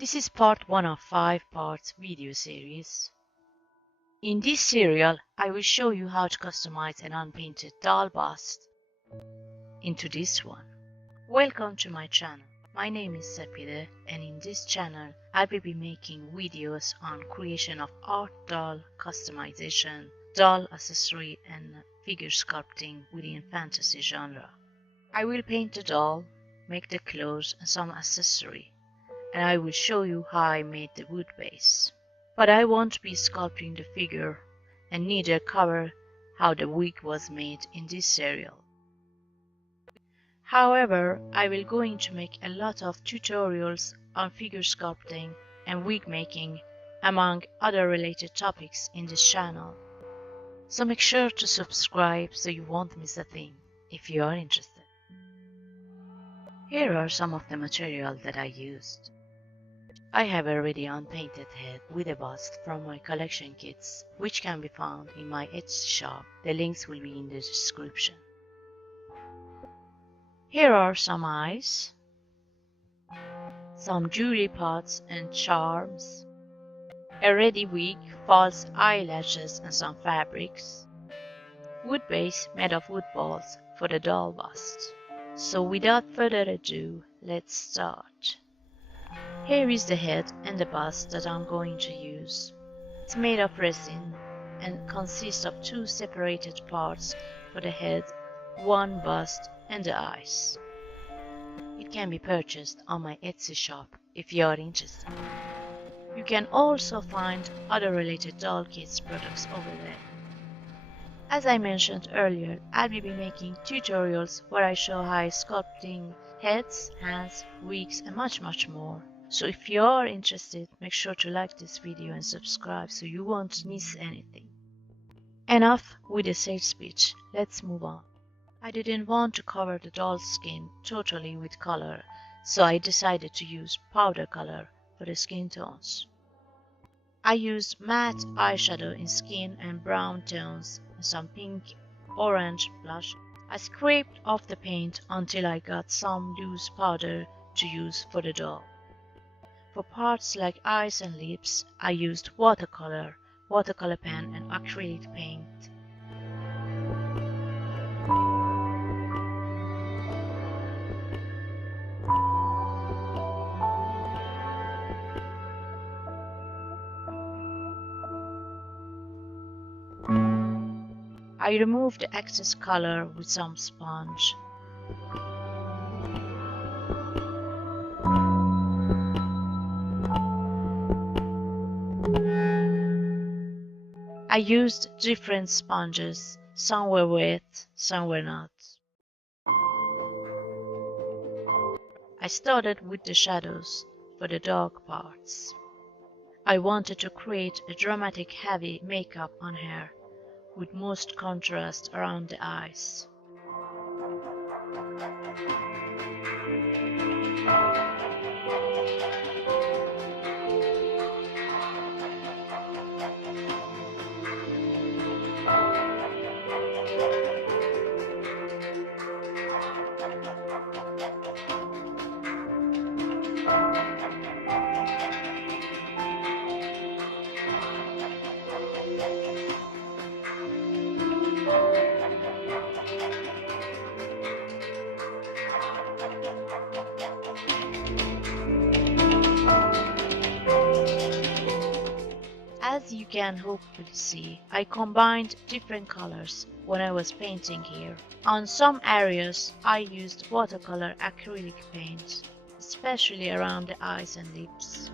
This is part 1 of 5 parts video series. In this serial, I will show you how to customize an unpainted doll bust into this one. Welcome to my channel. My name is Sepide, and in this channel, I will be making videos on creation of art doll, customization, doll accessory and figure sculpting within fantasy genre. I will paint the doll, make the clothes and some accessory, and I will show you how I made the wood base. But I won't be sculpting the figure and neither cover how the wig was made in this serial. However, I will going to make a lot of tutorials on figure sculpting and wig making, among other related topics in this channel. So make sure to subscribe so you won't miss a thing if you are interested. Here are some of the material that I used. I have a ready unpainted head with a bust from my collection kits, which can be found in my Etsy shop. The links will be in the description. Here are some eyes, some jewelry pots and charms, a ready wig, false eyelashes and some fabrics, wood base made of wood balls for the doll bust. So without further ado, let's start. Here is the head and the bust that I'm going to use. It's made of resin and consists of 2 separated parts for the head, 1 bust and the eyes. It can be purchased on my Etsy shop if you are interested. You can also find other related doll kits products over there. As I mentioned earlier, I will be making tutorials where I show how I sculpting heads, hands, wigs and much more. So if you are interested, make sure to like this video and subscribe so you won't miss anything. Enough with the sales speech, let's move on. I didn't want to cover the doll's skin totally with color, so I decided to use powder color for the skin tones. I used matte eyeshadow in skin and brown tones and some pink, orange blush. I scraped off the paint until I got some loose powder to use for the doll. For parts like eyes and lips, I used watercolor pen and acrylic paint. I removed the excess color with some sponge. I used different sponges, some were wet, some were not. I started with the shadows for the dark parts. I wanted to create a dramatic heavy makeup on her, with most contrast around the eyes. As you can hopefully see, I combined different colors when I was painting here. On some areas, I used watercolor acrylic paint, especially around the eyes and lips.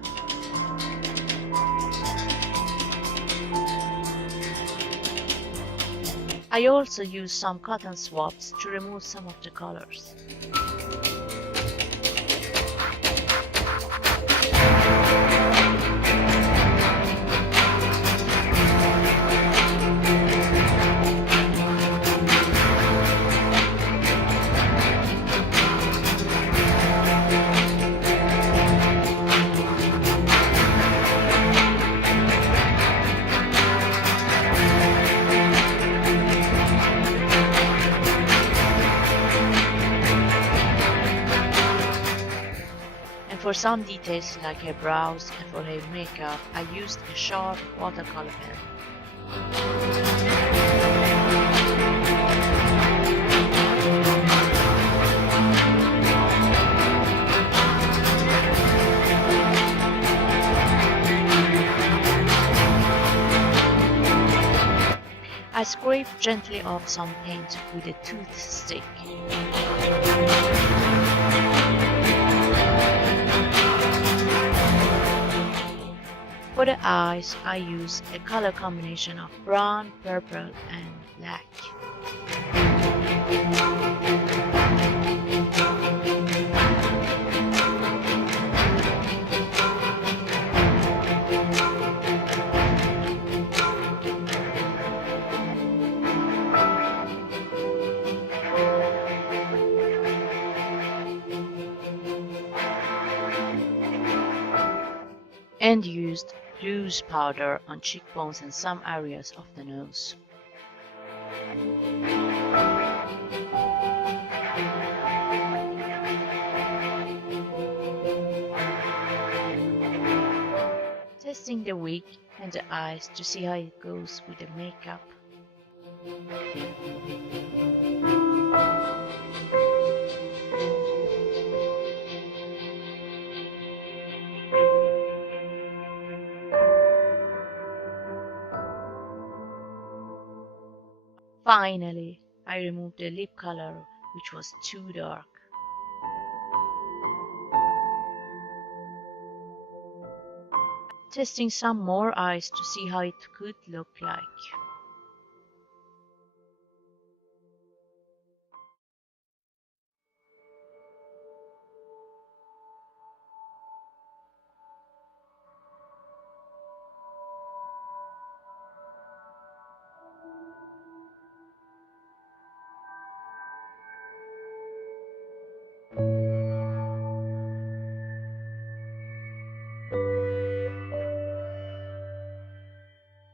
I also used some cotton swabs to remove some of the colors. For some details like her brows and for her makeup, I used a sharp watercolor pen. I scraped gently off some paint with a toothstick. For the eyes, I used a color combination of brown, purple, and black. And used loose powder on cheekbones and some areas of the nose. Testing the wig and the eyes to see how it goes with the makeup. Finally, I removed the lip color, which was too dark. Testing some more eyes to see how it could look like.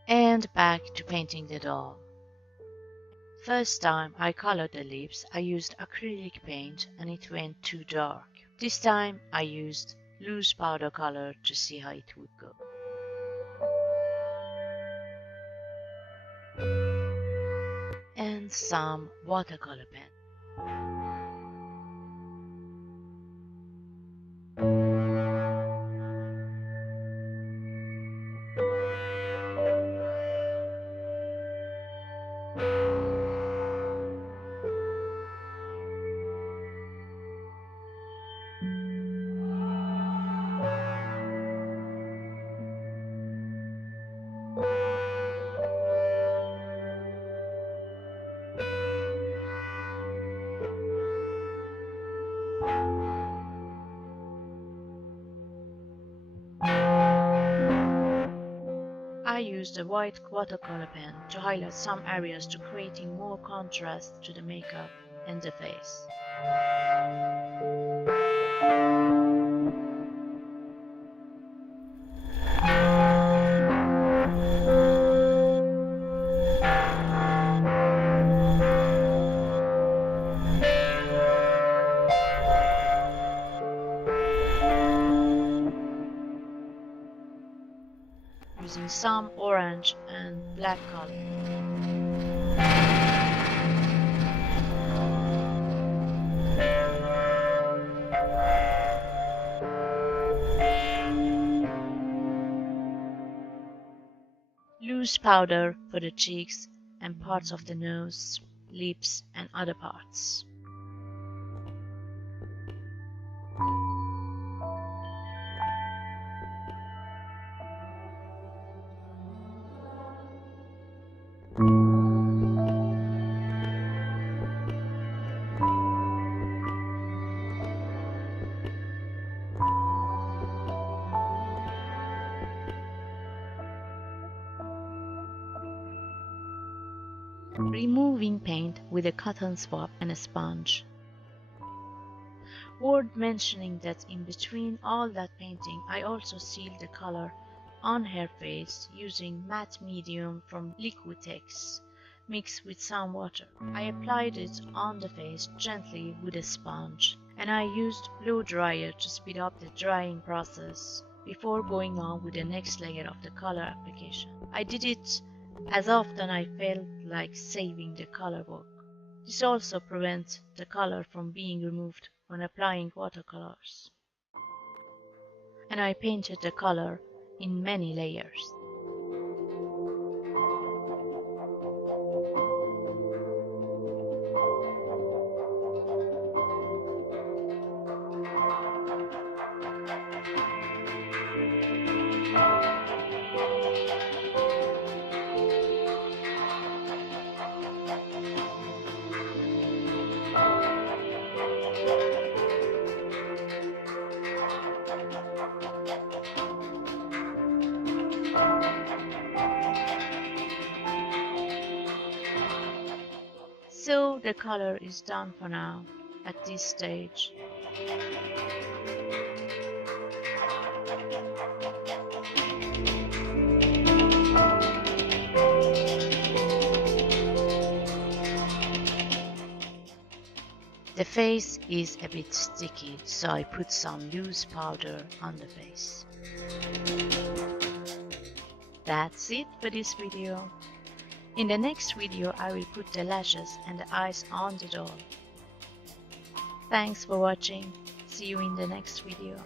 And back to painting the doll. First time I colored the lips, I used acrylic paint and it went too dark. This time I used loose powder color to see how it would go. And some watercolor pen. I used a white watercolor pen to highlight some areas to creating more contrast to the makeup and the face. Using some orange and black color. Loose powder for the cheeks and parts of the nose, lips and other parts. Removing paint with a cotton swab and a sponge. Worth mentioning that in between all that painting, I also sealed the color on her face using matte medium from Liquitex mixed with some water. I applied it on the face gently with a sponge. and I used blow dryer to speed up the drying process before going on with the next layer of the color application. I did it as often I felt like saving the color book. This also prevents the color from being removed when applying watercolors. And I painted the color in many layers. So the color is done for now at this stage. The face is a bit sticky, so I put some loose powder on the face. That's it for this video. In the next video, I will put the lashes and the eyes on the doll. Thanks for watching. See you in the next video.